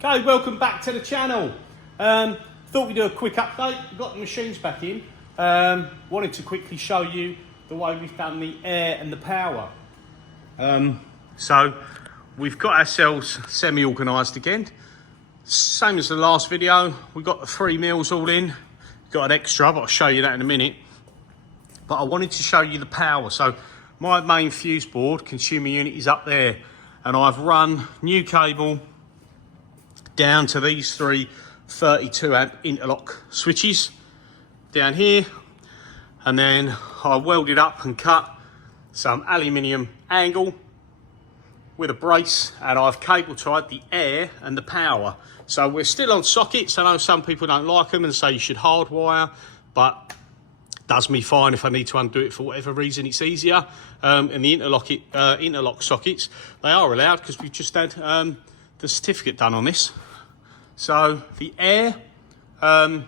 Okay, welcome back to the channel. Thought we'd do a quick update. We've got the machines back in. Wanted to quickly show you the way we've done the air and the power. So we've got ourselves semi-organised again. Same as the last video. We've got the 3 meals all in. Got an extra, but I'll show you that in a minute. But I wanted to show you the power. So my main fuse board consumer unit is up there, and I've run new cable down to these 3 32 amp interlock switches down here, and then I welded up and cut some aluminium angle with a brace, and I've cable tied the air and the power. So we're still on sockets. I know some people don't like them and say you should hardwire, but does me fine if I need to undo it for whatever reason. It's easier. And the interlock sockets, they are allowed because we've just had the certificate done on this. So the air, I've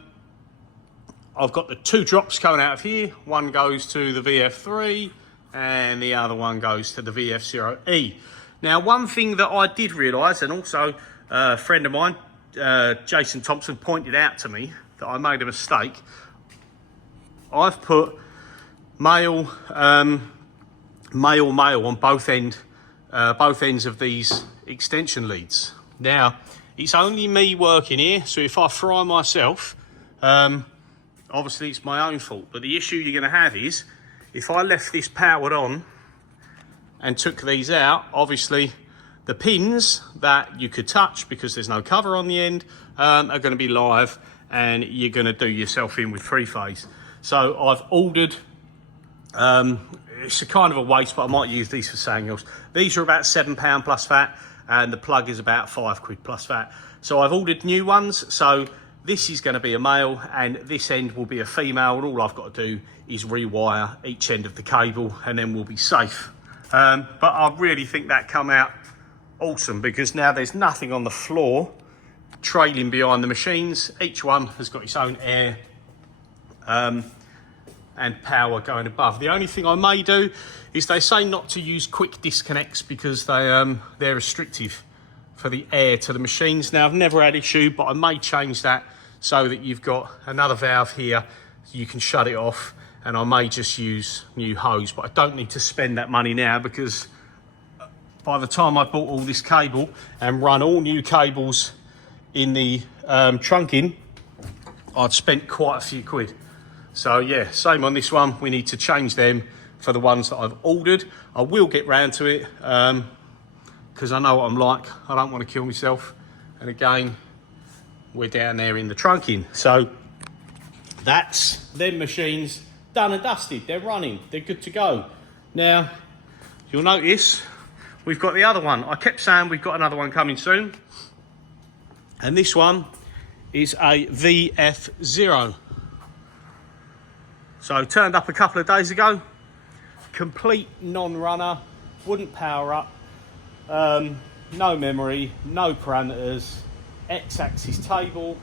got the 2 drops coming out of here. One goes to the VF3 and the other one goes to the VF0E. Now, one thing that I did realise, and also a friend of mine, Jason Thompson, pointed out to me that I made a mistake. I've put male on both ends of these extension leads. Now, it's only me working here, so if I fry myself, obviously it's my own fault. But the issue you're going to have is, if I left this powered on and took these out, obviously the pins that you could touch, because there's no cover on the end, are going to be live, and you're going to do yourself in with 3-phase. So I've ordered, it's a kind of a waste, but I might use these for something else. These are about £7 plus VAT, and the plug is about £5 plus VAT. So I've ordered new ones. So this is going to be a male and this end will be a female, and all I've got to do is rewire each end of the cable, and then we'll be safe. But I really think that come out awesome, because now there's nothing on the floor trailing behind the machines. Each one has got its own air and power going above. The only thing I may do is, they say not to use quick disconnects because they're restrictive for the air to the machines. Now, I've never had issue, but I may change that so that you've got another valve here, you can shut it off, and I may just use new hose. But I don't need to spend that money now, because by the time I bought all this cable and run all new cables in the trunking, I'd spent quite a few quid. So yeah, same on this one. We need to change them for the ones that I've ordered. I will get round to it, because I know what I'm like. I don't want to kill myself. And again, we're down there in the trunking. So that's them machines done and dusted. They're running, they're good to go. Now, you'll notice we've got the other one. I kept saying we've got another one coming soon. And this one is a VF0. So turned up a couple of days ago. Complete non-runner, wouldn't power up, no memory, no parameters, X-axis table,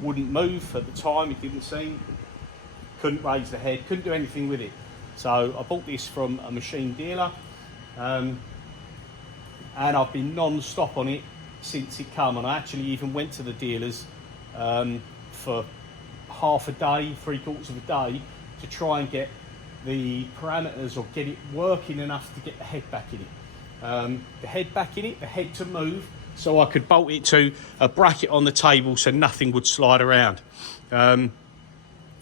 wouldn't move at the time, it didn't seem, couldn't raise the head, couldn't do anything with it. So I bought this from a machine dealer, and I've been non-stop on it since it came. And I actually even went to the dealers for half a day, 3/4 of a day, to try and get the parameters or get it working enough to get the head back in it. The head back in it, the head to move, so I could bolt it to a bracket on the table so nothing would slide around. And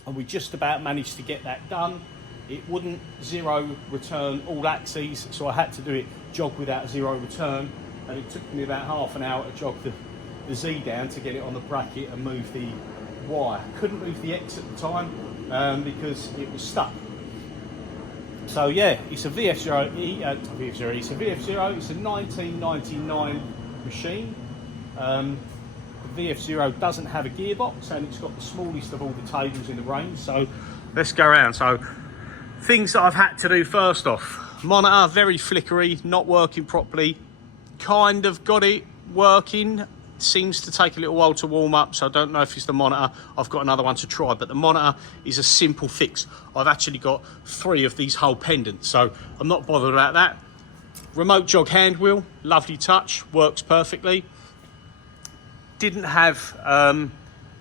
we just about managed to get that done. It wouldn't zero return all axes, so I had to do it jog without zero return, and it took me about half an hour to jog the Z down to get it on the bracket and move the wire. Couldn't move the X at the time because it was stuck. So yeah, it's a VF0E, it's a VF0, it's a 1999 machine. The VF0 doesn't have a gearbox, and it's got the smallest of all the tables in the range. So let's go around. So things that I've had to do first off: monitor, very flickery, not working properly. Kind of got it working, seems to take a little while to warm up, so I don't know if it's the monitor. I've got another one to try, but the monitor is a simple fix. I've actually got 3 of these whole pendants, so I'm not bothered about that. Remote jog hand wheel, lovely touch, works perfectly. didn't have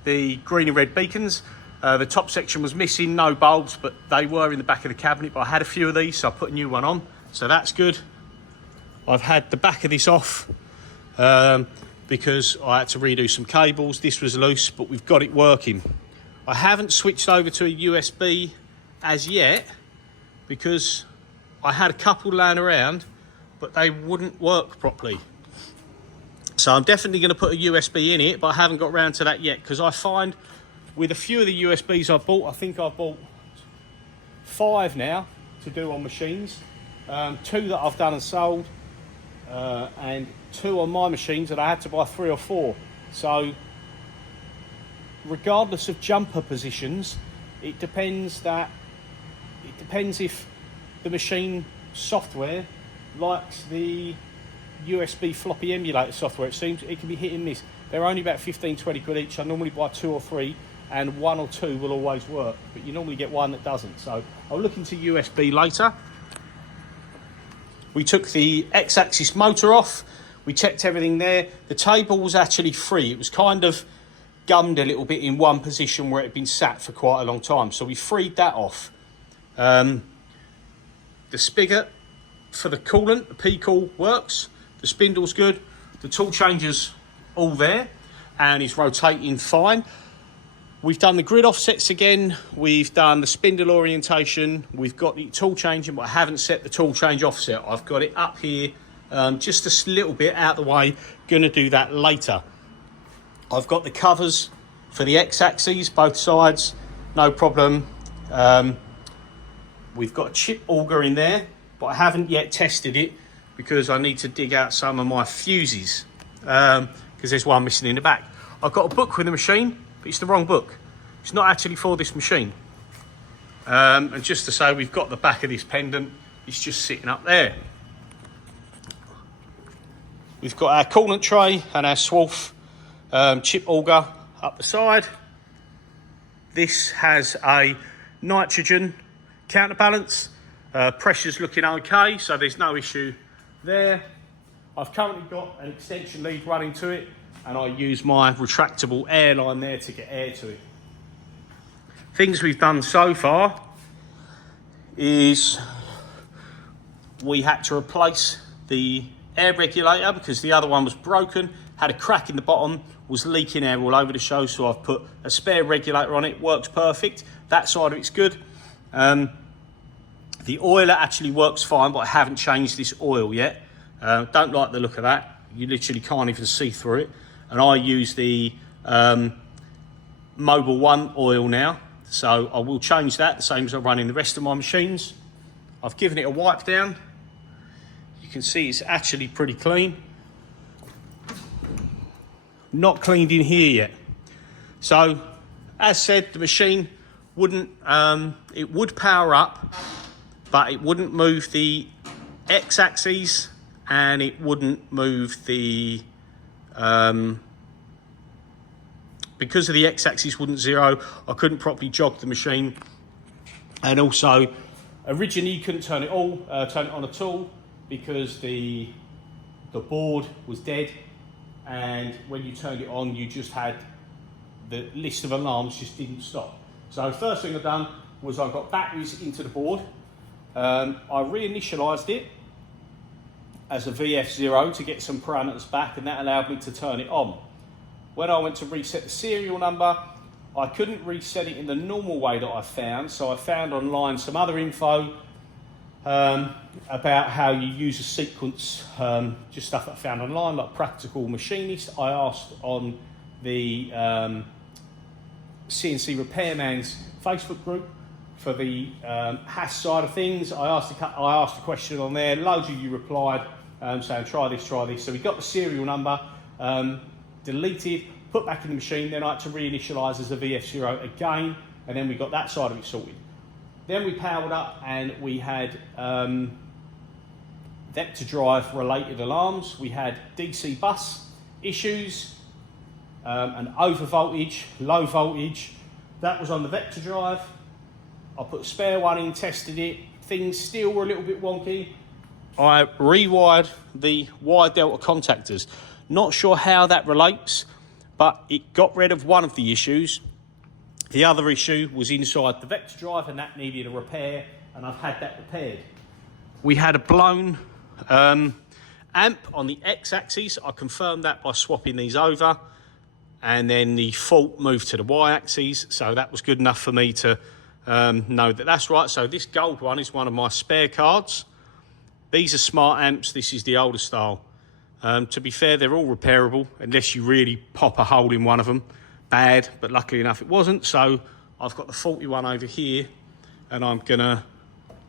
the green and red beacons. The top section was missing, no bulbs, but they were in the back of the cabinet. But I had a few of these, so I put a new one on, so that's good. I've had the back of this off because I had to redo some cables. This was loose, but we've got it working. I haven't switched over to a USB as yet because I had a couple laying around, but they wouldn't work properly. So I'm definitely going to put a USB in it, but I haven't got round to that yet because I find with a few of the USBs I bought, I think I bought 5 now to do on machines. 2 that I've done and sold, and 2 on my machines that I had to buy 3 or 4. So regardless of jumper positions, it depends if the machine software likes the USB floppy emulator software. It seems it can be hit and miss. They're only about 15-20 quid each. I normally buy 2 or 3, and 1 or 2 will always work, but you normally get one that doesn't. So I'll look into USB later. We took the X-axis motor off. We checked everything there. The table was actually free. It was kind of gummed a little bit in one position where it had been sat for quite a long time. So we freed that off. The spigot for the coolant, the P-cool, works. The spindle's good. The tool changer's all there and is rotating fine. We've done the grid offsets again. We've done the spindle orientation. We've got the tool changing, but I haven't set the tool change offset. I've got it up here, just a little bit out of the way. Gonna do that later. I've got the covers for the X-axes, both sides, no problem. We've got a chip auger in there, but I haven't yet tested it because I need to dig out some of my fuses because there's one missing in the back. I've got a book with the machine, but it's the wrong book. It's not actually for this machine. And just to say, we've got the back of this pendant. It's just sitting up there. We've got our coolant tray and our Swolf chip auger up the side. This has a nitrogen counterbalance. Pressure's looking okay, so there's no issue there. I've currently got an extension lead running to it, and I use my retractable air line there to get air to it. Things we've done so far is we had to replace the air regulator because the other one was broken, had a crack in the bottom, was leaking air all over the show, so I've put a spare regulator on it. Works perfect. That side of it's good. The oiler actually works fine, but I haven't changed this oil yet. Don't like the look of that. You literally can't even see through it. And I use the Mobil 1 oil now, so I will change that, the same as I run in the rest of my machines. I've given it a wipe down. You can see it's actually pretty clean. Not cleaned in here yet. So, as said, the machine wouldn't, it would power up, but it wouldn't move the X-axis and it wouldn't move the, because of the X-axis wouldn't zero, I couldn't properly jog the machine. And also, originally you couldn't turn it on at all because the board was dead. And when you turned it on, you just had the list of alarms just didn't stop. So first thing I've done was I got batteries into the board. I reinitialized it as a VF0 to get some parameters back, and that allowed me to turn it on. When I went to reset the serial number, I couldn't reset it in the normal way that I found, so I found online some other info about how you use a sequence, just stuff that I found online, like Practical Machinist. I asked on the CNC Repairman's Facebook group for the Haas side of things. I asked a question on there. Loads of you replied saying try this. So we got the serial number, deleted, put back in the machine. Then I had to reinitialize as a VF0 again, and then we got that side of it sorted. Then we powered up and we had vector drive related alarms. We had DC bus issues, and over voltage, low voltage. That was on the vector drive. I put a spare one in, tested it. Things still were a little bit wonky. I rewired the wire delta contactors. Not sure how that relates, but it got rid of one of the issues. The other issue was inside the vector drive, and that needed a repair, and I've had that repaired. We had a blown amp on the x-axis. I confirmed that by swapping these over, and then the fault moved to the y-axis, so that was good enough for me to know that that's right. So this gold one is one of my spare cards. These are smart amps. This is the older style. To be fair, they're all repairable unless you really pop a hole in one of them. Bad, but luckily enough it wasn't. So I've got the faulty one over here, and I'm gonna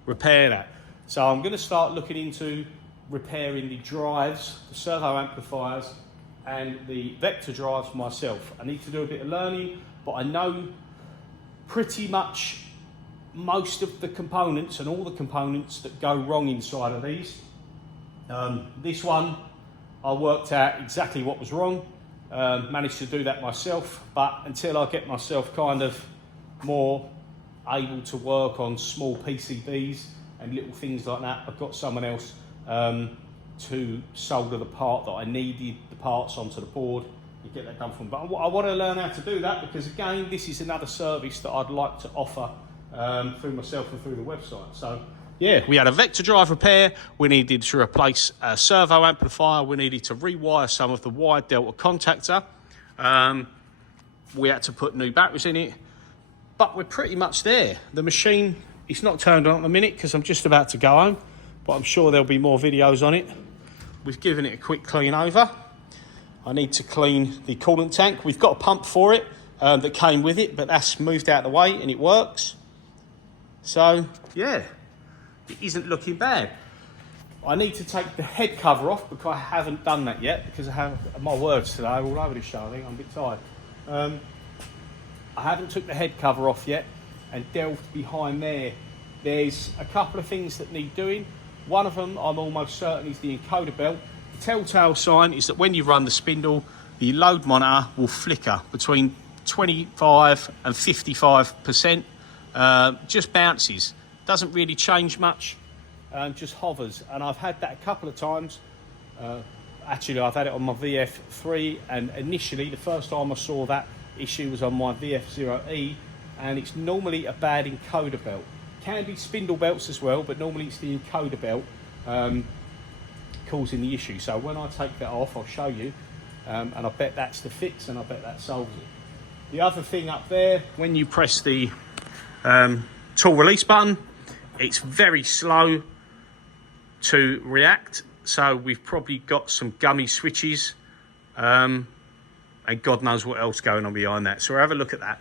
repair that. So I'm gonna start looking into repairing the drives, the servo amplifiers, and the vector drives myself. I need to do a bit of learning, but I know pretty much most of the components and all the components that go wrong inside of these. This one, I worked out exactly what was wrong, managed to do that myself, but until I get myself kind of more able to work on small PCBs and little things like that, I've got someone else to solder the part that I needed, the parts onto the board, and get that done from. But I want to learn how to do that, because again, this is another service that I'd like to offer through myself and through the website. So yeah, we had a vector drive repair, we needed to replace a servo amplifier, we needed to rewire some of the wide delta contactor, we had to put new batteries in it, but we're pretty much there. The machine, it's not turned on at the minute because I'm just about to go home, but I'm sure there'll be more videos on it. We've given it a quick clean over. I need to clean the coolant tank. We've got a pump for it that came with it, but that's moved out of the way and it works. So yeah, it isn't looking bad. I need to take the head cover off because I haven't done that yet, because I have my words today are all over the show. I think I'm a bit tired. I haven't took the head cover off yet and delved behind there. There's a couple of things that need doing. One of them, I'm almost certain, is the encoder belt. The telltale sign is that when you run the spindle, the load monitor will flicker between 25 and 55%. Just bounces, doesn't really change much, just hovers. And I've had that a couple of times. Actually, I've had it on my VF3, and initially the first time I saw that issue was on my VF0E, and it's normally a bad encoder belt. Can be spindle belts as well, but normally it's the encoder belt causing the issue. So when I take that off, I'll show you, and I bet that's the fix, and I bet that solves it. The other thing up there, when you press the tool release button, it's very slow to react, so we've probably got some gummy switches, and God knows what else going on behind that. So we'll have a look at that.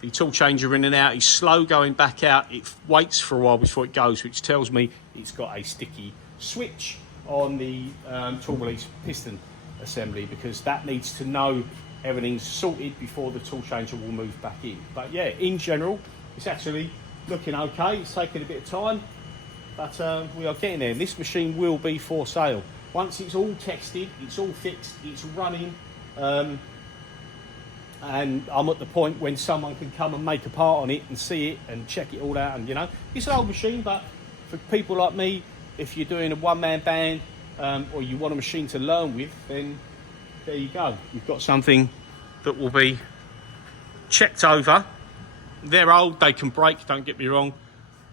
The tool changer in and out is slow going back out. It waits for a while before it goes, which tells me it's got a sticky switch on the tool release piston assembly, because that needs to know everything's sorted before the tool changer will move back in. But yeah, in general, it's actually looking okay. It's taken a bit of time, but we are getting there. This machine will be for sale. Once it's all tested, it's all fixed, it's running, and I'm at the point when someone can come and make a part on it and see it and check it all out. And you know, it's an old machine, but for people like me, if you're doing a one-man band or you want a machine to learn with, then there you go. You've got something that will be checked over. They're old, they can break, don't get me wrong,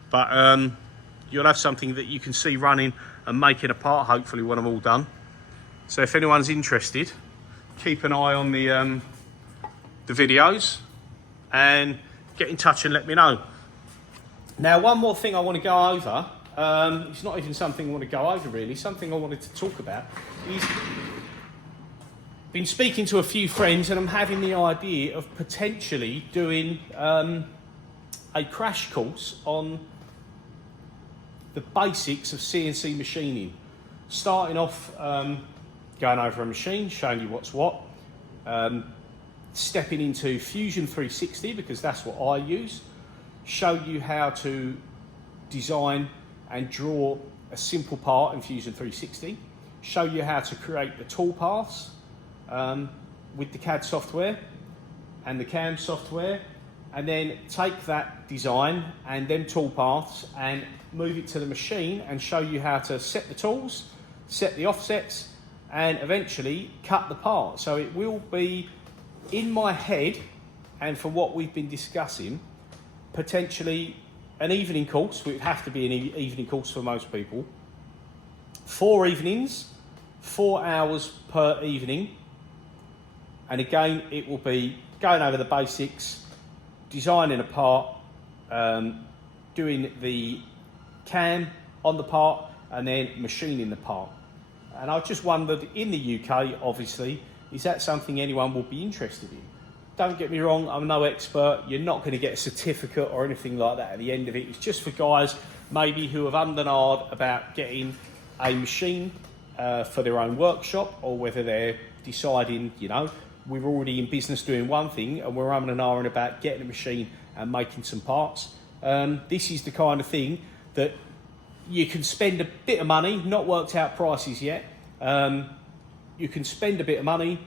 but you'll have something that you can see running and making a part, hopefully, when I'm all done. So if anyone's interested, keep an eye on the videos and get in touch and let me know. Now, one more thing I want to go over, it's not even something I want to go over really, something I wanted to talk about is, been speaking to a few friends and I'm having the idea of potentially doing a crash course on the basics of CNC machining. Starting off going over a machine, showing you what's what, stepping into Fusion 360 because that's what I use, show you how to design and draw a simple part in Fusion 360, show you how to create the tool paths with the CAD software and the CAM software, and then take that design and them tool paths and move it to the machine and show you how to set the tools, set the offsets, and eventually cut the part. So it will be in my head, and for what we've been discussing, potentially an evening course, which would have to be an evening course for most people. 4 evenings, 4 hours per evening. And again, it will be going over the basics, designing a part, doing the cam on the part, and then machining the part. And I just wondered, in the UK, obviously, is that something anyone would be interested in? Don't get me wrong, I'm no expert. You're not going to get a certificate or anything like that at the end of it. It's just for guys maybe who have ummed and ahed about getting a machine for their own workshop, or whether they're deciding, you know, we're already in business doing one thing and we're umming and ahhing about getting a machine and making some parts. This is the kind of thing that you can spend a bit of money, not worked out prices yet. You can spend a bit of money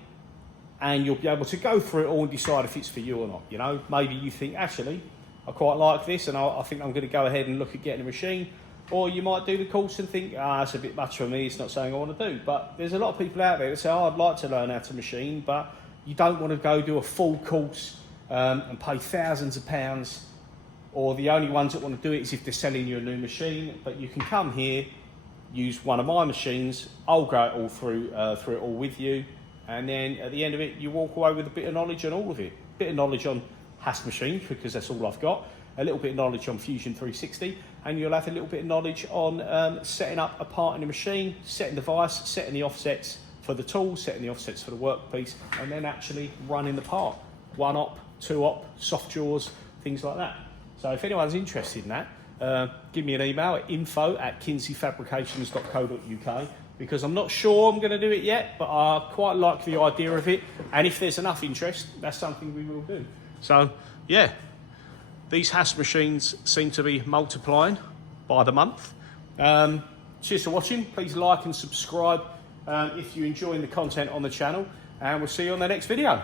and you'll be able to go through it all and decide if it's for you or not. You know, maybe you think, actually, I quite like this and I think I'm going to go ahead and look at getting a machine. Or you might do the course and think, it's a bit much for me, it's not something I want to do. But there's a lot of people out there that say, I'd like to learn how to machine, but you don't want to go do a full course and pay thousands of pounds. Or the only ones that want to do it is if they're selling you a new machine. But you can come here, use one of my machines, I'll go it all through it all with you. And then at the end of it, you walk away with a bit of knowledge on all of it. A bit of knowledge on Haas machines, because that's all I've got. A little bit of knowledge on Fusion 360, and you'll have a little bit of knowledge on setting up a part in the machine, setting the vise, setting the offsets for the tools, setting the offsets for the workpiece, and then actually running the part. 1-op, 2-op, soft jaws, things like that. So if anyone's interested in that, give me an email at info@kinseyfabrications.co.uk, because I'm not sure I'm going to do it yet, but I quite like the idea of it. And if there's enough interest, that's something we will do. So, yeah. These Haas machines seem to be multiplying by the month. Cheers for watching. Please like and subscribe if you're enjoying the content on the channel. And we'll see you on the next video.